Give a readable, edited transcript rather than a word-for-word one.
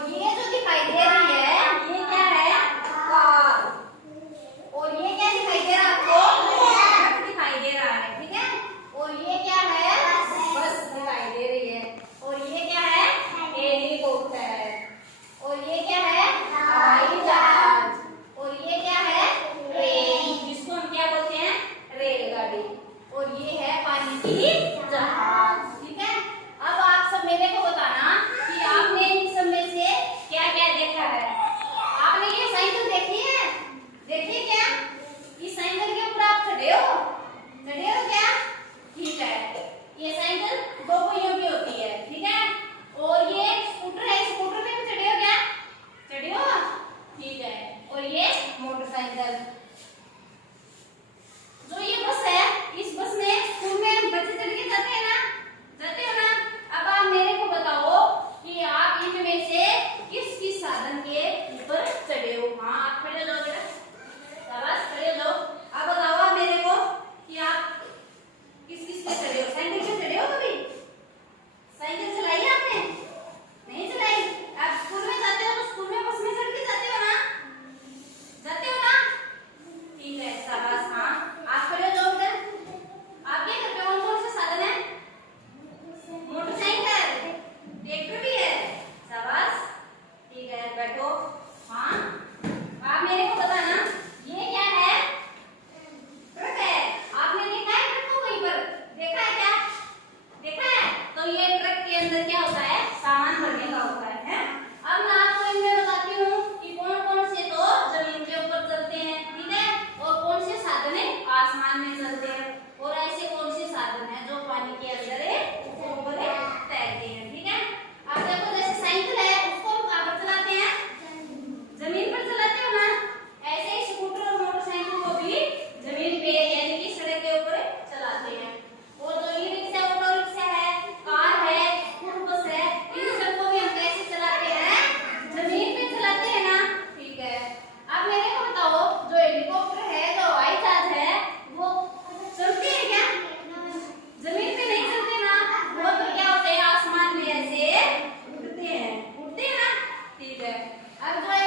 और ये जो दिखाई दे रही है ये क्या है? कार। और ये क्या दिखाई दे रहा है आपको? ट्रक दिखाई दे रहा है, ठीक है। और ये क्या है? बस दिखाई दे रही है। और ये क्या है? हेलीकॉप्टर। और ये क्या है? हवाई जहाज। और ये क्या है? ट्रेन, जिसको हम क्या बोलते हैं? रेलगाड़ी। और ये है पानी की जहाज, ठीक है। अब आप सब मेरे को बताना कि आपने इन सब में से क्या क्या देखा है। आपने ये साइकिल देखी है? देखिए क्या इस साइकिल के ऊपर आप चढ़े हो? चढ़े हो क्या? ठीक है। ये साइकिल दो पहियों की होती है, ठीक है। और ये स्कूटर है, स्कूटर पे भी चढ़े हो क्या? चढ़े हो? ठीक है। और ये मोटरसाइकिल। जो ये बस है, इस बस में स्कूल में बच्चे चढ़ के जाते हैं ना? जाते हो ना? अब आप मेरे को बताओ कि आप इनमें से किस किस साधन के ऊपर चढ़े हो? हाँ, आप खड़े हो जाओ जरा, शाबाश, खड़े हो जाओ। अब बताओ आप मेरे को कि आप किस किस पे चढ़े हो? साइकिल पे चढ़े हो कभी? साइकिल चलाई है आपने? नहीं चलाई? आप स्कूल में जाते हो तो स्कूल में बस में चढ़ के जाते हो ना? जाते हो ना? ठीक है, शाबाश। हाँ, आप खड़े हो जाओ उधर। आप क्या करते हो? कौन से साधन है? मोटरसाइकिल, ट्रैक्टर भी है, शाबाश, ठीक है, बैठो। हाँ, आप मेरे को बताना ये क्या है? ट्रक है। आपने देखा है ट्रक को कहीं पर? देखा है क्या? देखा है? तो ये ट्रक के अंदर क्या होता है? सामान भरने का होता है, हैं? अब मैं आपको इनमें बताती हूँ कि कौन कौन से तो जमीन के ऊपर चलते हैं, ठीक है, और कौन से साधन है आसमान में चलते हैं, और ऐसे कौन से साधन है जो पानी के अंदर है, ऊपर है, तैरते हैं, ठीक है। अब देखो जैसे साइकिल है उसको हम कहाँ पर चलाते हैं? जमीन पर चलाते हो ना? ऐसे ही स्कूटर और मोटरसाइकिल को भी जमीन पे यानी कि सड़क के ऊपर चलाते हैं। और जो ई रिक्शा, ऑटो रिक्शा है, कार है, स्कूल बस है, इन सबको भी हम कैसे चलाते हैं? जमीन पे चलाते हैं ना? ठीक है। अब मेरे को बताओ जो हेलीकॉप्टर है, जो हवाई जहाज है, वो चलते हैं क्या? जमीन पे नहीं चलते ना? वो तो क्या होते हैं? आसमान में ऐसे उड़ते हैं ना? ठीक है। अब जो